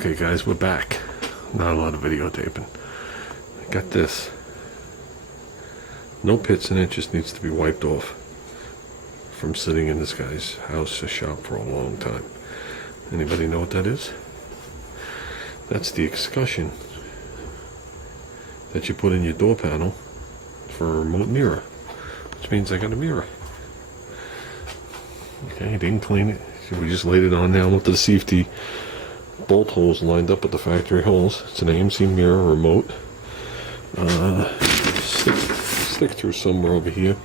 Okay guys, we're back. Not a lot of videotaping. I got this. No pits in it, just needs to be wiped off from sitting in this guy's house or shop for a long time. Anybody know what that is? That's the excussion that you put in your door panel for a remote mirror, which means I got a mirror. Okay, didn't clean it. We just laid it on down with the CFT bolt holes lined up with the factory holes. It's an AMC mirror remote. Stick through somewhere over here.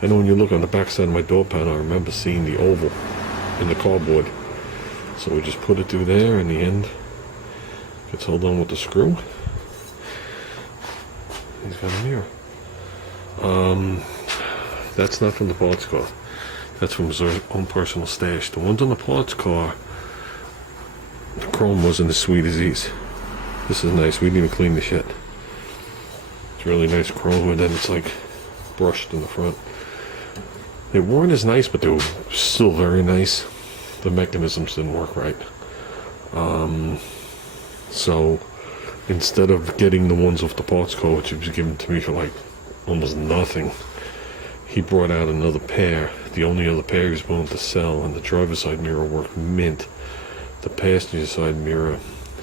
I know when you look on the back side of my door panel, I remember seeing the oval in the cardboard. So we just put it through there, and the end gets held on with the screw. He's got a mirror. That's not from the parts car. That's from his own personal stash. The ones on the parts car, the chrome wasn't as sweet as these. This is nice. We didn't even clean this yet. It's really nice chrome, and then it's like brushed in the front. They weren't as nice, but they were still very nice. The mechanisms didn't work right. So instead of getting the ones off the parts car, which he was given to me for like almost nothing, he brought out another pair. The only other pair he was willing to sell, and the driver's side mirror worked mint. The passenger side mirror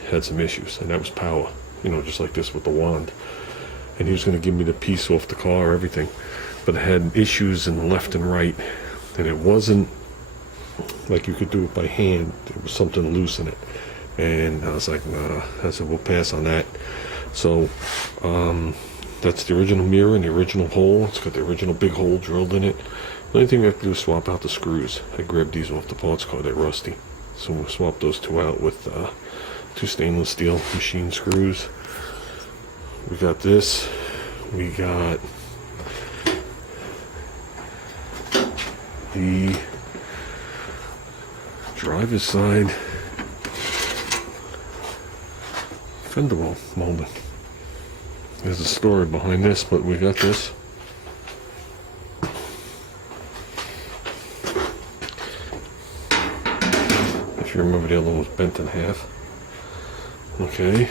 had some issues, and that was power, you know, just like this with the wand. And he was going to give me the piece off the car, everything, but it had issues in the left and right, and it wasn't like you could do it by hand. There was something loose in it, and I was like, nah. I said, we'll pass on that. So that's the original mirror and the original hole. It's got the original big hole drilled in it. The only thing we have to do is swap out the screws. I grabbed these off the parts car, they're rusty, so we'll swap those two out with 2 stainless steel machine screws. We got this. We got the driver's side Fender Wall molding. There's a story behind this, but we got this. If you remember, the other one was bent in half. Okay.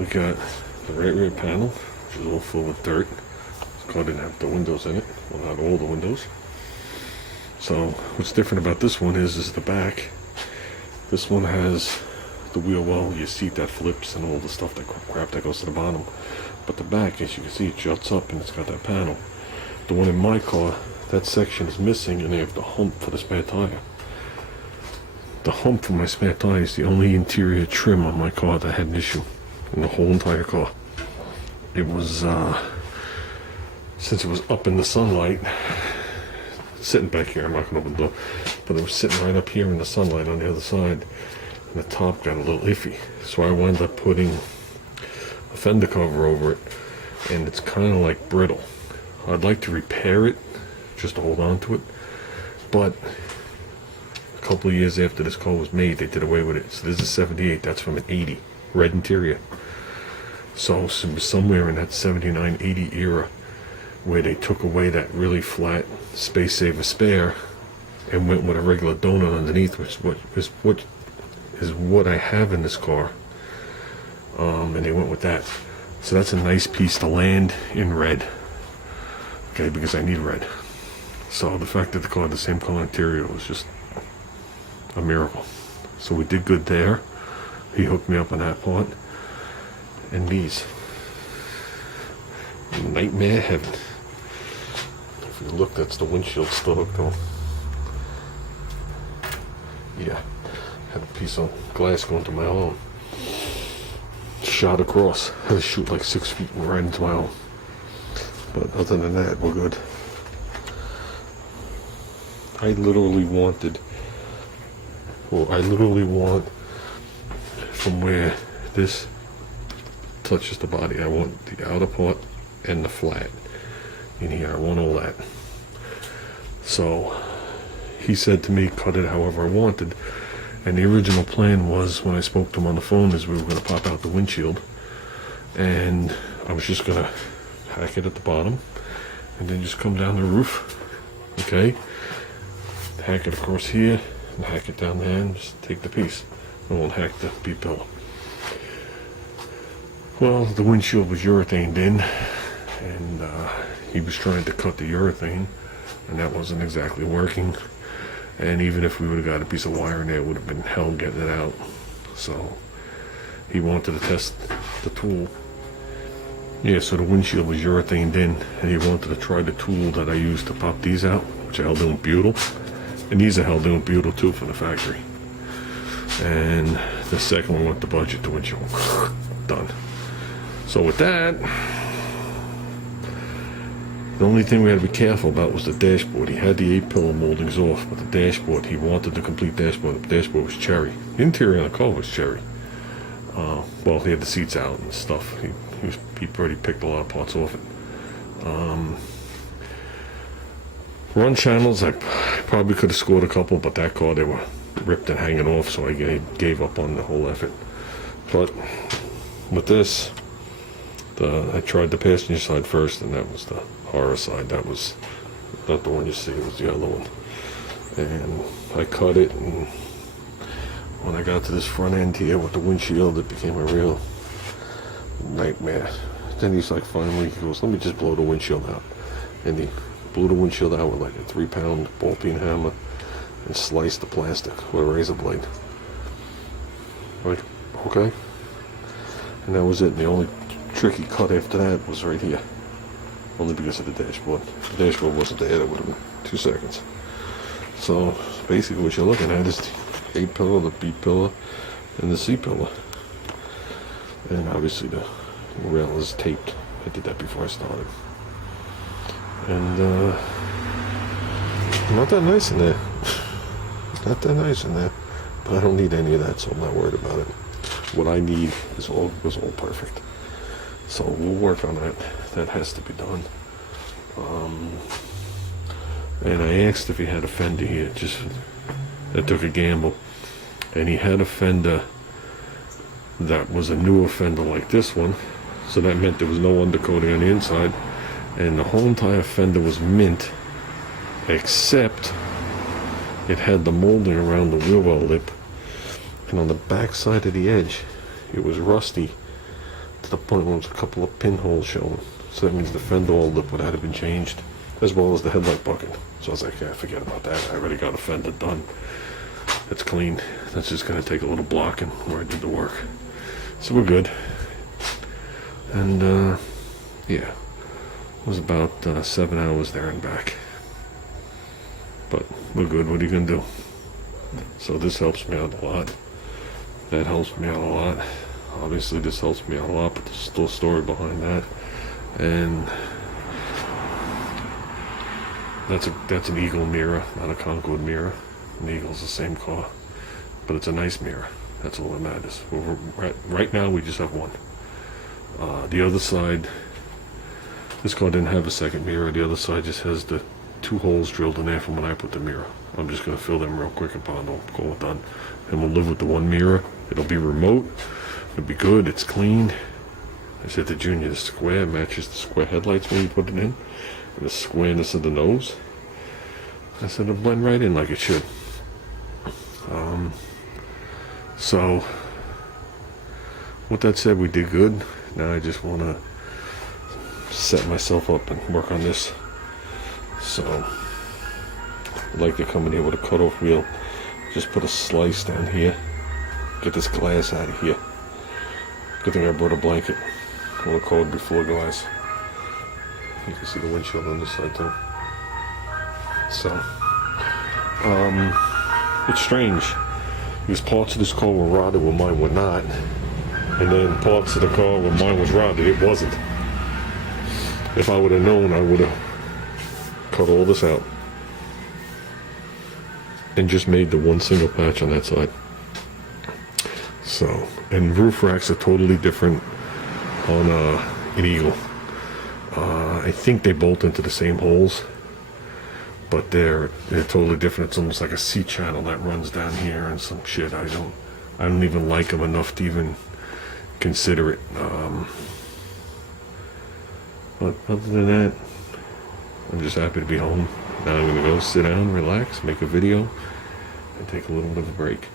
We got the right rear panel, which is all full of dirt. This car didn't have the windows in it. Well, not all the windows. So what's different about this one is the back. This one has the wheel well, your seat that flips, and all the stuff, that crap that goes to the bottom. But the back, as you can see, it juts up and it's got that panel. The one in my car, that section is missing, and they have the hump for the spare tire. The hump for my spare tire is the only interior trim on my car that had an issue in the whole entire car. It was, since it was up in the sunlight, sitting back here, I'm not going to open the door, but it was sitting right up here in the sunlight on the other side, and the top got a little iffy. So I wound up putting a fender cover over it, and it's kind of like brittle. I'd like to repair it just to hold on to it, but a couple of years after this car was made, they did away with it. So this is 78, that's from an 80, red interior. So it was somewhere in that 79, 80 era where they took away that really flat space saver spare and went with a regular donut underneath, which is what I have in this car. And they went with that. So that's a nice piece to land in red. Okay, because I need red. So the fact that the car had the same color interior was just a miracle. So we did good there. He hooked me up on that part. And these. Nightmare heaven. If you look, that's the windshield still hooked on. Yeah. Had a piece of glass going to my arm. Shot across. Had to shoot like 6 feet and right into my arm. But other than that, we're good. I literally want from where this touches the body, I want the outer part and the flat in here. I want all that. So he said to me, cut it however I wanted. And the original plan was, when I spoke to him on the phone, is we were going to pop out the windshield, and I was just going to hack it at the bottom and then just come down the roof Okay, hack it across here and hack it down there and just take the piece. I won't hack the B-pillow. Well, the windshield was urethaned in, and he was trying to cut the urethane, and that wasn't exactly working. And even if we would have got a piece of wire in there, it would have been hell getting it out. So he wanted to test the tool. Yeah, so the windshield was urethaned in, and he wanted to try the tool that I used to pop these out, which are held in with butyl. And these are held in with butyl too from the factory. And the second one went to budget, the windshield. Done. So with that, the only thing we had to be careful about was the dashboard. He had the 8-pillar moldings off, but the dashboard, he wanted the complete dashboard. The dashboard was cherry. The interior on the car was cherry. Well, he had the seats out and stuff. He already picked a lot of parts off it. Run channels, I probably could have scored a couple, but that car, they were ripped and hanging off, so I gave up on the whole effort. But with this, I tried the passenger side first, and that was the horror side. That was not the one you see, it was the other one. And I cut it, and when I got to this front end here with the windshield, it became a real nightmare. Then he's like, finally, he goes, let me just blow the windshield out. And he blew the windshield out with like a 3-pound ball-peen hammer and sliced the plastic with a razor blade. Like, okay. And that was it. And the only tricky cut after that was right here. Only because of the dashboard. If the dashboard wasn't there, that would have been 2 seconds. So basically what you're looking at is the 8-pillar, the B-pillar, and the C-pillar. And obviously the rail is taped. I did that before I started. And not that nice in there. Not that nice in there. But I don't need any of that, so I'm not worried about it. What I need was all perfect. So we'll work on that. That has to be done. And I asked if he had a fender here. I took a gamble. And he had a fender that was a newer fender like this one. So that meant there was no undercoating on the inside. And the whole entire fender was mint, except it had the molding around the wheel well lip. And on the back side of the edge, it was rusty to the point where there was a couple of pinholes showing. So that means the fender wall lip would have been changed, as well as the headlight bucket. So I was like, yeah, forget about that. I already got a fender done. It's clean. That's just going to take a little blocking where I did the work. So we're good. And yeah, it was about 7 hours there and back. But we're good. What are you going to do? So this helps me out a lot. That helps me out a lot. Obviously this helps me out a lot, but there's still a story behind that. And that's an Eagle mirror, not a Concord mirror. An Eagle's the same car, but it's a nice mirror. That's all that matters. Right now we just have one. The other side, this car didn't have a second mirror. The other side just has the 2 holes drilled in there from when I put the mirror. I'm just going to fill them real quick and call it done. And we'll live with the one mirror. It'll be remote. It'll be good. It's clean. I said to Junior, the square matches the square headlights when you put it in. And the squareness of the nose. I said it'll blend right in like it should. So, with that said, we did good. Now I just want to set myself up and work on this. So, I'd like to come in here with a cutoff wheel. Just put a slice down here. Get this glass out of here. Good thing I brought a blanket. I want to call it before glass. You can see the windshield on this side too. So, it's strange. Because parts of this car were rotted where mine were not. And then parts of the car where mine was rotted, it wasn't. If I would have known, I would have cut all this out. And just made the one single patch on that side. So, and roof racks are totally different on an Eagle. I think they bolt into the same holes, but they're totally different. It's almost like a C channel that runs down here and some shit. I don't even like them enough to even consider it. But other than that, I'm just happy to be home. Now I'm going to go sit down, relax, make a video, and take a little bit of a break.